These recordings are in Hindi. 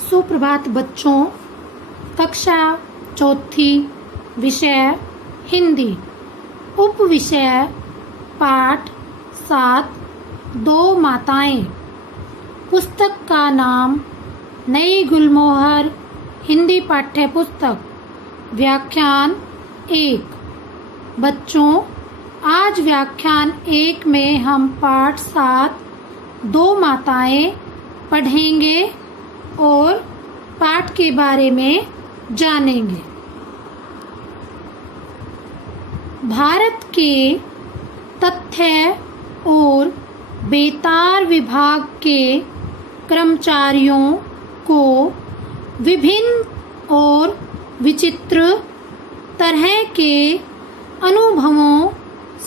सुप्रभात बच्चों। कक्षा चौथी, विषय हिंदी, उप विषय पाठ 7 दो माताएं। पुस्तक का नाम नई गुलमोहर हिंदी पाठ्य पुस्तक। व्याख्यान 1। बच्चों, आज व्याख्यान 1 में हम पाठ 7 दो माताएं पढ़ेंगे और पाठ के बारे में जानेंगे। भारत के तथ्य और बेतार विभाग के कर्मचारियों को विभिन्न और विचित्र तरह के अनुभवों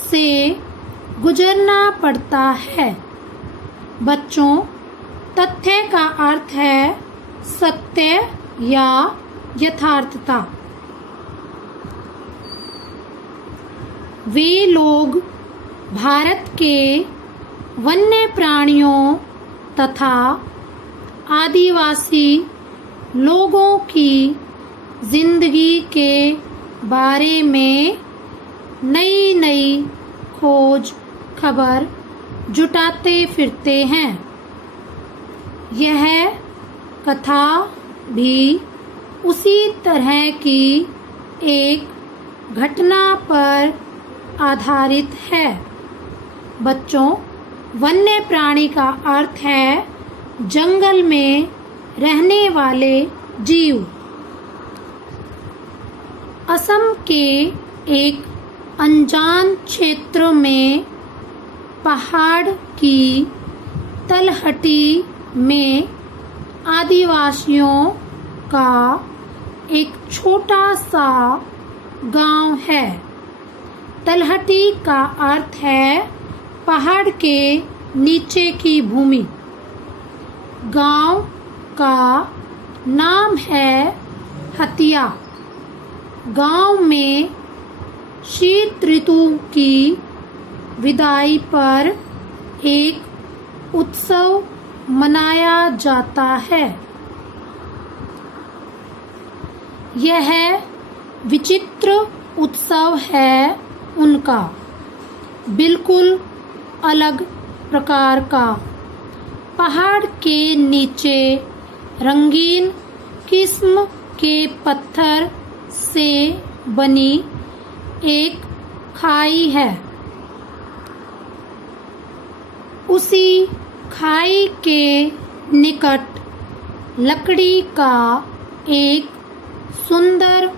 से गुजरना पड़ता है। बच्चों, तथ्य का अर्थ है सत्य या यथार्थता। वे लोग भारत के वन्य प्राणियों तथा आदिवासी लोगों की जिंदगी के बारे में नई नई खोज खबर जुटाते फिरते हैं। यह कथा भी उसी तरह की एक घटना पर आधारित है। बच्चों, वन्य प्राणी का अर्थ है जंगल में रहने वाले जीव। असम के एक अनजान क्षेत्र में पहाड़ की तलहटी में आदिवासियों का एक छोटा सा गांव है। तलहटी का अर्थ है पहाड़ के नीचे की भूमि। गांव का नाम है हतिया। गांव में शीत ऋतु की विदाई पर एक उत्सव मनाया जाता है। यह विचित्र उत्सव है उनका, बिल्कुल अलग प्रकार का। पहाड़ के नीचे रंगीन किस्म के पत्थर से बनी एक खाई है। उसी खाई के निकट लकड़ी का एक सुंदर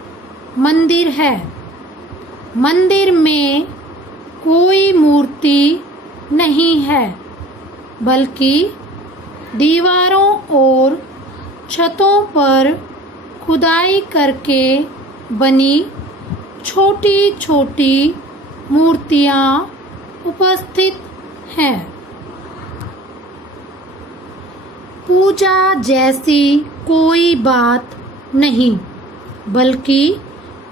मंदिर है। मंदिर में कोई मूर्ति नहीं है, बल्कि दीवारों और छतों पर खुदाई करके बनी छोटी छोटी मूर्तियां उपस्थित हैं। पूजा जैसी कोई बात नहीं, बल्कि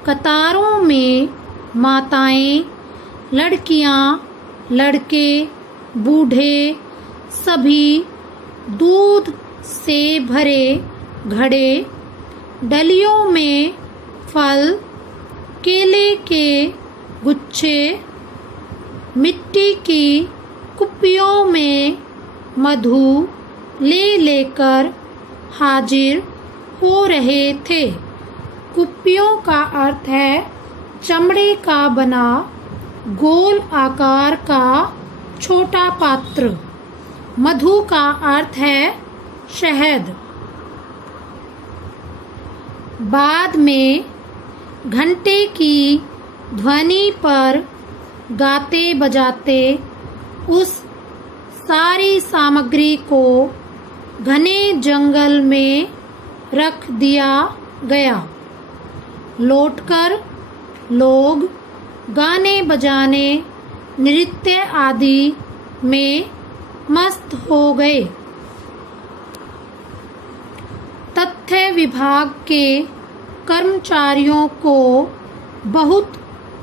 कतारों में माताएं, लड़कियां, लड़के, बूढ़े सभी दूध से भरे घड़े, डलियों में फल, केले के गुच्छे, मिट्टी की कुप्पियों में मधु ले लेकर हाजिर हो रहे थे। कुप्पियों का अर्थ है चमड़े का बना गोल आकार का छोटा पात्र। मधु का अर्थ है शहद। बाद में घंटे की ध्वनि पर गाते बजाते उस सारी सामग्री को घने जंगल में रख दिया गया। लौटकर लोग गाने बजाने, नृत्य आदि में मस्त हो गए। तथ्य विभाग के कर्मचारियों को बहुत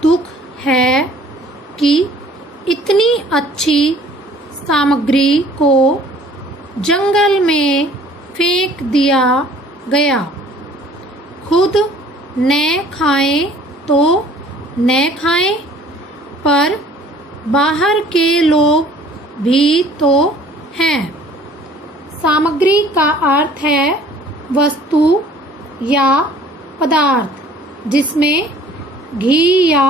दुख है कि इतनी अच्छी सामग्री को जंगल में फेंक दिया गया। खुद न खाएं तो न खाएं, पर बाहर के लोग भी तो हैं। सामग्री का अर्थ है वस्तु या पदार्थ जिसमें घी या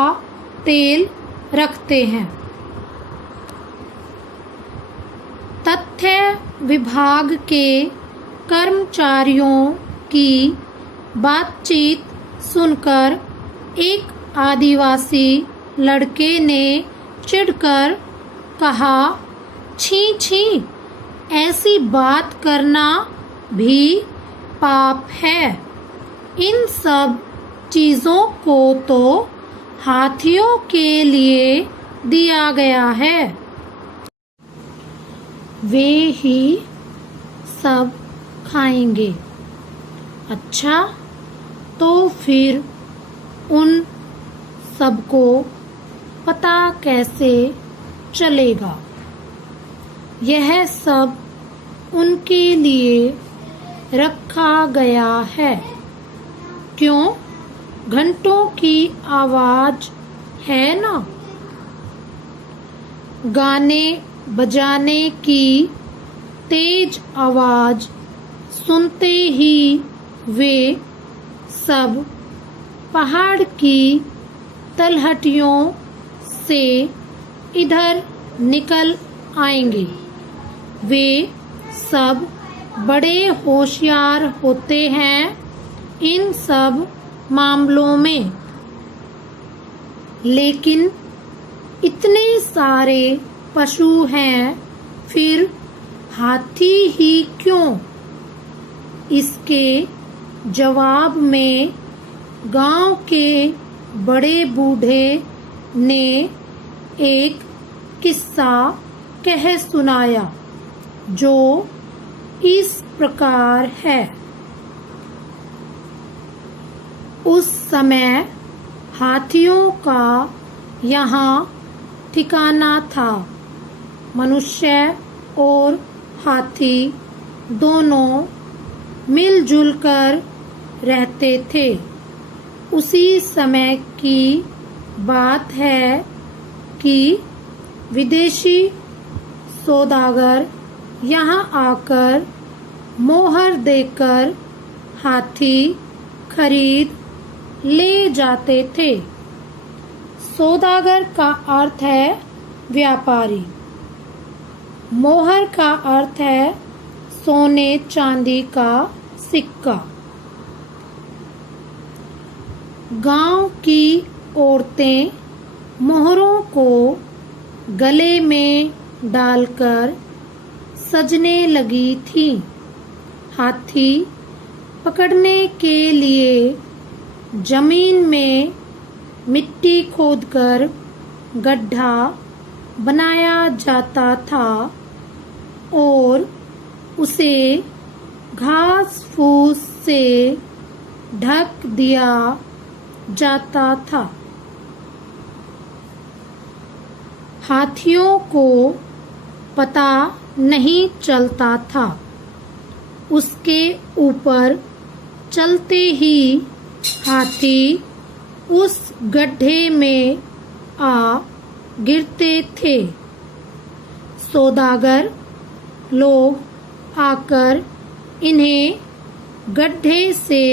तेल रखते हैं। तथ्य विभाग के कर्मचारियों की बातचीत सुनकर एक आदिवासी लड़के ने चिढ़कर कहा, छी छी, ऐसी बात करना भी पाप है। इन सब चीज़ों को तो हाथियों के लिए दिया गया है, वे ही सब खाएंगे। अच्छा, तो फिर उन सबको पता कैसे चलेगा? यह सब उनके लिए रखा गया है। क्यों? घंटों की आवाज है ना, गाने बजाने की तेज आवाज सुनते ही वे सब पहाड़ की तलहटियों से इधर निकल आएंगे। वे सब बड़े होशियार होते हैं इन सब मामलों में। लेकिन इतने सारे पशु हैं, फिर हाथी ही क्यों? इसके जवाब में गांव के बड़े बूढ़े ने एक किस्सा कह सुनाया जो इस प्रकार है। उस समय हाथियों का यहाँ ठिकाना था। मनुष्य और हाथी दोनों मिलजुल कर रहते थे। उसी समय की बात है कि विदेशी सौदागर यहाँ आकर मोहर देकर हाथी खरीद ले जाते थे। सौदागर का अर्थ है व्यापारी। मोहर का अर्थ है सोने चांदी का सिक्का। गांव की औरतें मोहरों को गले में डालकर सजने लगी थी। हाथी पकड़ने के लिए जमीन में मिट्टी खोदकर गड्ढा बनाया जाता था और उसे घास फूस से ढक दिया जाता था। हाथियों को पता नहीं चलता था। उसके ऊपर चलते ही हाथी उस गड्ढे में आ गिरते थे। सौदागर लोग आकर इन्हें गड्ढे से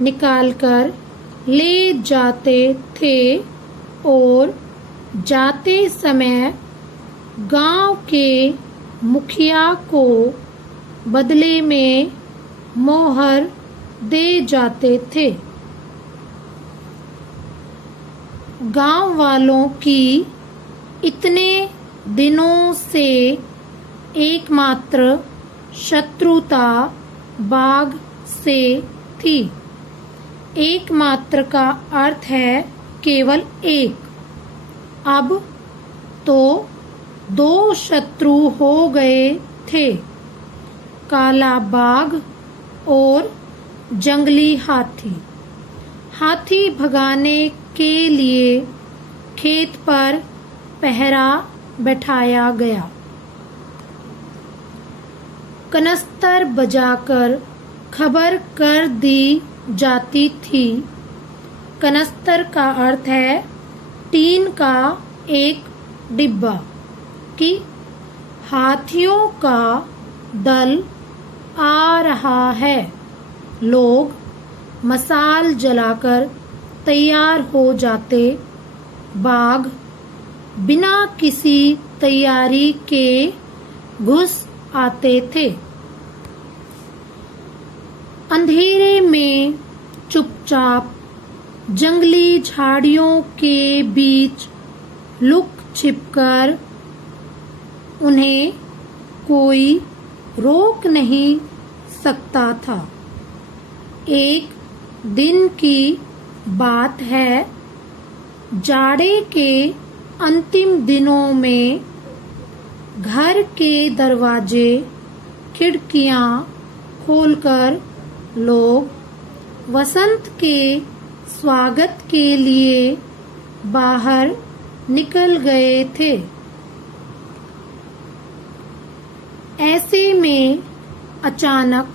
निकालकर ले जाते थे और जाते समय गांव के मुखिया को बदले में मोहर दे जाते थे। गांव वालों की इतने दिनों से एकमात्र शत्रुता बाघ से थी। एकमात्र का अर्थ है केवल एक। अब तो दो शत्रु हो गए थे, काला बाघ और जंगली हाथी। हाथी भगाने के लिए खेत पर पहरा बैठाया गया। कनस्तर बजाकर खबर कर दी जाती थी। कनस्तर का अर्थ है टीन का एक डिब्बा कि हाथियों का दल आ रहा है। लोग मसाल जलाकर तैयार हो जाते। बाघ बिना किसी तैयारी के घुस आते थे। अंधेरे में चुपचाप जंगली झाड़ियों के बीच लुक छिपकर उन्हें कोई रोक नहीं सकता था। एक दिन की बात है, जाड़े के अंतिम दिनों में घर के दरवाजे खिड़कियां खोलकर लोग वसंत के स्वागत के लिए बाहर निकल गए थे। ऐसे में अचानक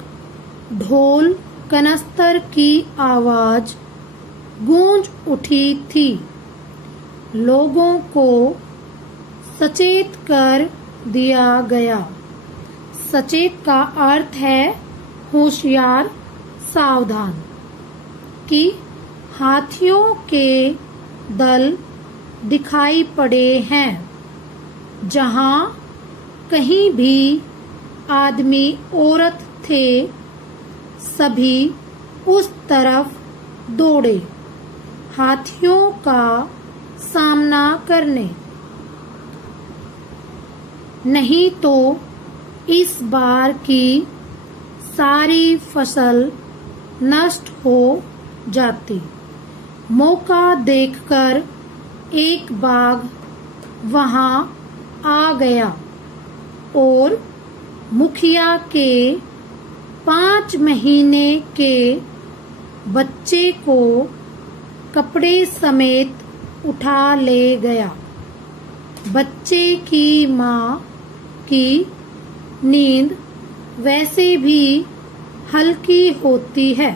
ढोल कनस्तर की आवाज गूंज उठी थी। लोगों को सचेत कर दिया गया। सचेत का अर्थ है होशियार, सावधान, कि हाथियों के दल दिखाई पड़े हैं। जहां कहीं भी आदमी औरत थे, सभी उस तरफ दौड़े हाथियों का सामना करने। नहीं तो इस बार की सारी फसल नष्ट हो जाती। मौका देखकर एक बाघ वहां आ गया और मुखिया के 5 महीने के बच्चे को कपड़े समेत उठा ले गया। बच्चे की मां की नींद वैसे भी हल्की होती है।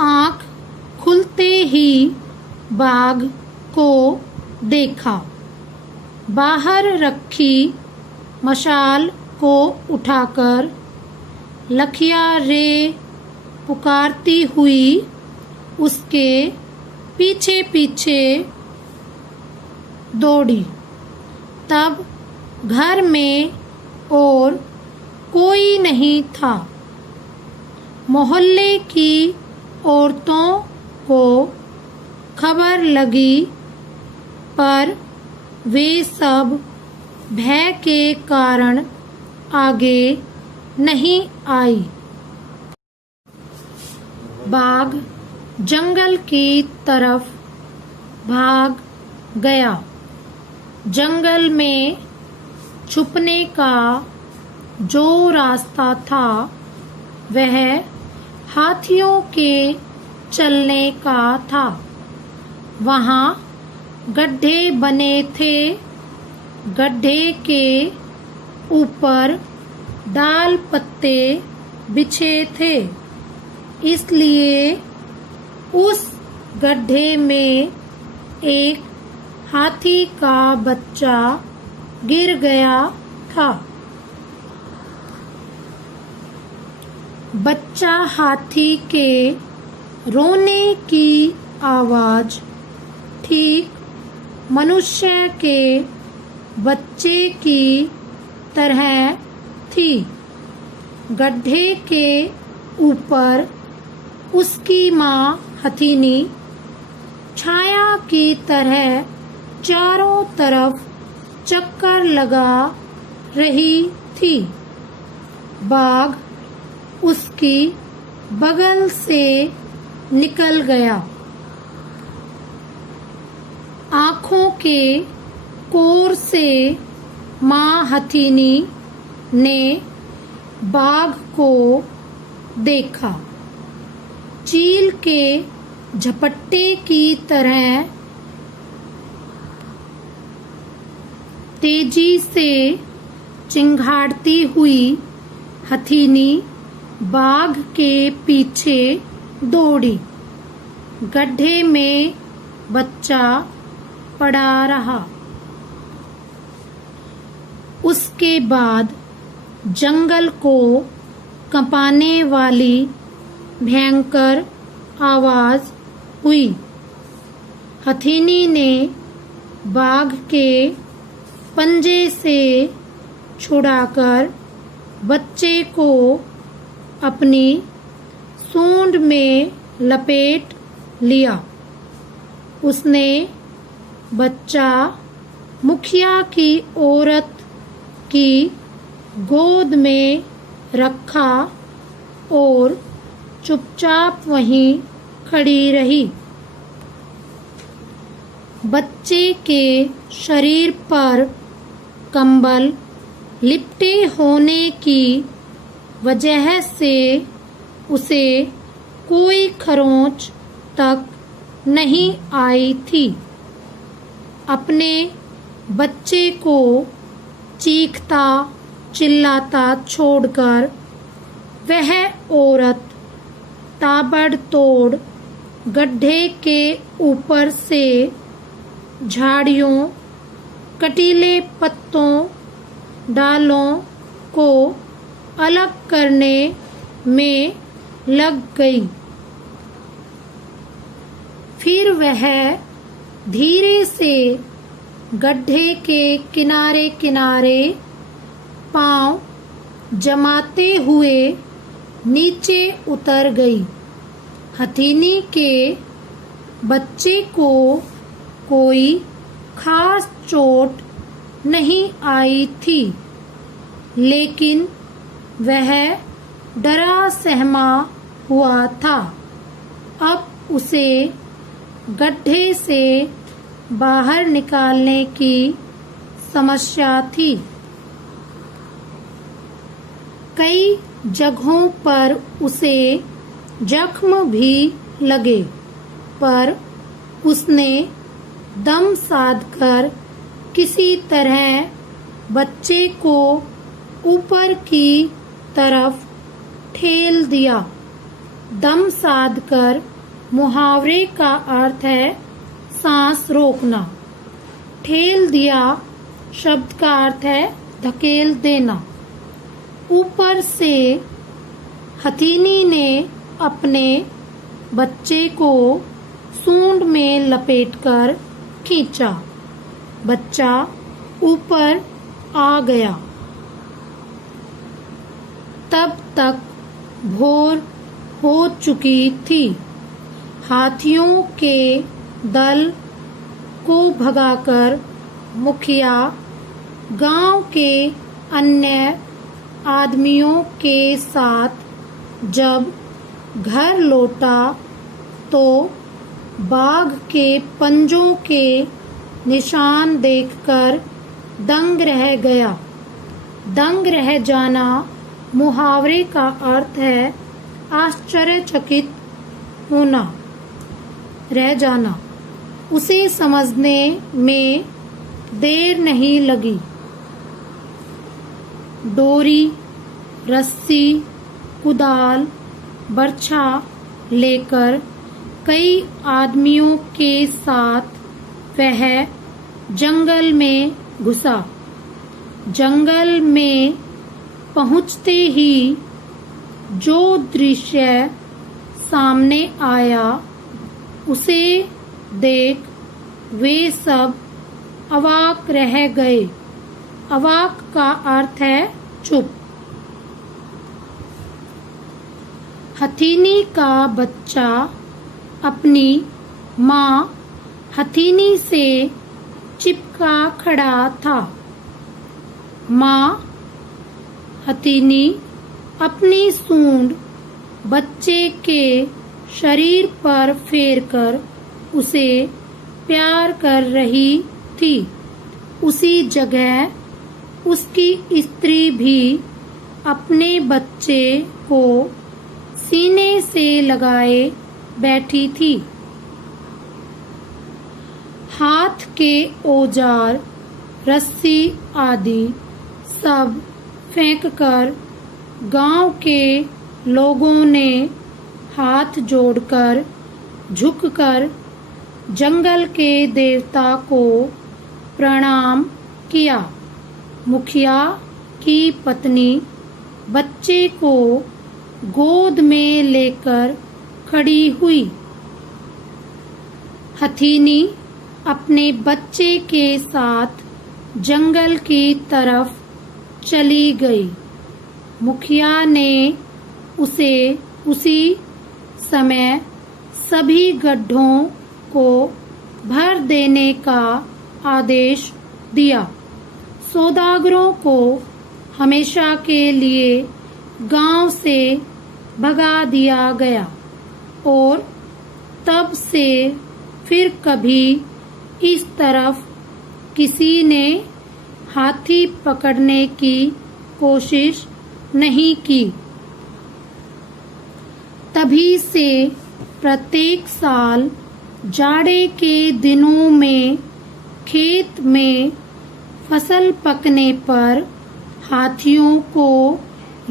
आंख खुलते ही बाघ को देखा। बाहर रखी मशाल को उठाकर लखिया रे पुकारती हुई उसके पीछे पीछे दौड़ी। तब घर में और कोई नहीं था। मोहल्ले की औरतों को खबर लगी, पर वे सब भय के कारण आगे नहीं आई। बाघ जंगल की तरफ भाग गया। जंगल में छुपने का जो रास्ता था, वह हाथियों के चलने का था। वहां गड्ढे बने थे। गड्ढे के ऊपर डाल पत्ते बिछे थे, इसलिए उस गड्ढे में एक हाथी का बच्चा गिर गया था। बच्चा हाथी के रोने की आवाज ठीक मनुष्य के बच्चे की तरह थी। गड्ढे के ऊपर उसकी माँ हथिनी छाया की तरह चारों तरफ चक्कर लगा रही थी। बाघ उसकी बगल से निकल गया। आँखों के कोर से माँ हथिनी ने बाघ को देखा। चील के झपट्टे की तरह तेजी से चिंघाड़ती हुई हथीनी बाघ के पीछे दौड़ी। गड्ढे में बच्चा पड़ा रहा। उसके बाद जंगल को कंपाने वाली भयंकर आवाज हुई। हथीनी ने बाघ के पंजे से छुड़ाकर बच्चे को अपनी सूंड में लपेट लिया। उसने बच्चा मुखिया की औरत की गोद में रखा और चुपचाप वहीं खड़ी रही। बच्चे के शरीर पर कंबल लिपटे होने की वजह से उसे कोई खरोंच तक नहीं आई थी। अपने बच्चे को चीखता चिल्लाता छोड़कर वह औरत ताबड़तोड़ गड्ढे के ऊपर से झाड़ियों, कटीले पत्तों, डालों को अलग करने में लग गई। फिर वह धीरे से गड्ढे के किनारे किनारे पांव जमाते हुए नीचे उतर गई। हथीनी के बच्चे को कोई खास चोट नहीं आई थी, लेकिन वह डरा सहमा हुआ था। अब उसे गड्ढे से बाहर निकालने की समस्या थी। कई जगहों पर उसे जख्म भी लगे, पर उसने दम साधकर किसी तरह बच्चे को ऊपर की तरफ ठेल दिया। दम साधकर मुहावरे का अर्थ है सांस रोकना। ठेल दिया शब्द का अर्थ है धकेल देना। ऊपर से हथीनी ने अपने बच्चे को सूंड में लपेटकर खींचा। बच्चा ऊपर आ गया। तब तक भोर हो चुकी थी। हाथियों के दल को भगाकर मुखिया गांव के अन्य आदमियों के साथ जब घर लौटा तो बाघ के पंजों के निशान देखकर दंग रह गया। दंग रह जाना मुहावरे का अर्थ है आश्चर्यचकित होना, रह जाना। उसे समझने में देर नहीं लगी। डोरी, रस्सी, कुदाल, बर्छा लेकर कई आदमियों के साथ वह जंगल में घुसा। जंगल में पहुंचते ही जो दृश्य सामने आया उसे देख वे सब अवाक रह गए। अवाक का अर्थ है चुप। हथीनी का बच्चा अपनी माँ हथीनी से चिपका खड़ा था। माँ हथीनी अपनी सूंड बच्चे के शरीर पर फेरकर उसे प्यार कर रही थी। उसी जगह उसकी स्त्री भी अपने बच्चे को सीने से लगाए बैठी थी। हाथ के औजार रस्सी आदि सब फेंककर गांव के लोगों ने हाथ जोड़कर झुककर जंगल के देवता को प्रणाम किया। मुखिया की पत्नी बच्चे को गोद में लेकर खड़ी हुई। हथिनी अपने बच्चे के साथ जंगल की तरफ चली गई। मुखिया ने उसे उसी समय सभी गड्ढों को भर देने का आदेश दिया। सौदागरों को हमेशा के लिए गांव से भगा दिया गया और तब से फिर कभी इस तरफ किसी ने हाथी पकड़ने की कोशिश नहीं की। तभी से प्रत्येक साल जाड़े के दिनों में खेत में फसल पकने पर हाथियों को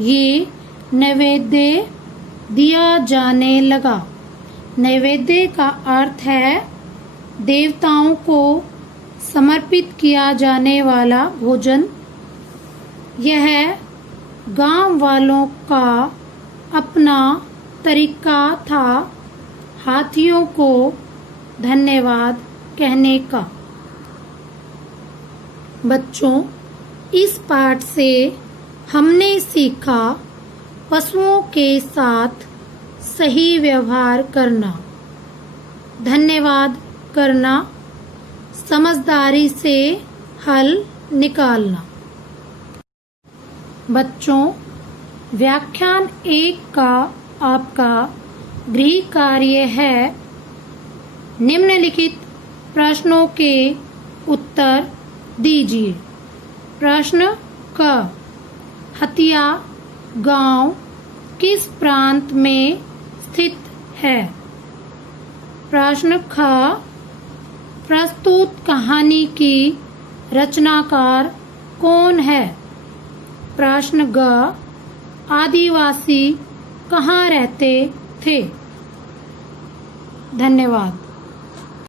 ये नैवेद्य दिया जाने लगा। नैवेद्य का अर्थ है देवताओं को समर्पित किया जाने वाला भोजन। यह गांव वालों का अपना तरीका था हाथियों को धन्यवाद कहने का। बच्चों, इस पाठ से हमने सीखा पशुओं के साथ सही व्यवहार करना, धन्यवाद करना, समझदारी से हल निकालना। बच्चों, व्याख्यान 1 का आपका गृह कार्य है निम्नलिखित प्रश्नों के उत्तर दीजिए। प्रश्न क, हतिया गांव किस प्रांत में स्थित है? प्रश्न ख, प्रस्तुत कहानी की रचनाकार कौन है? प्रश्न ग, आदिवासी कहाँ रहते थे? धन्यवाद।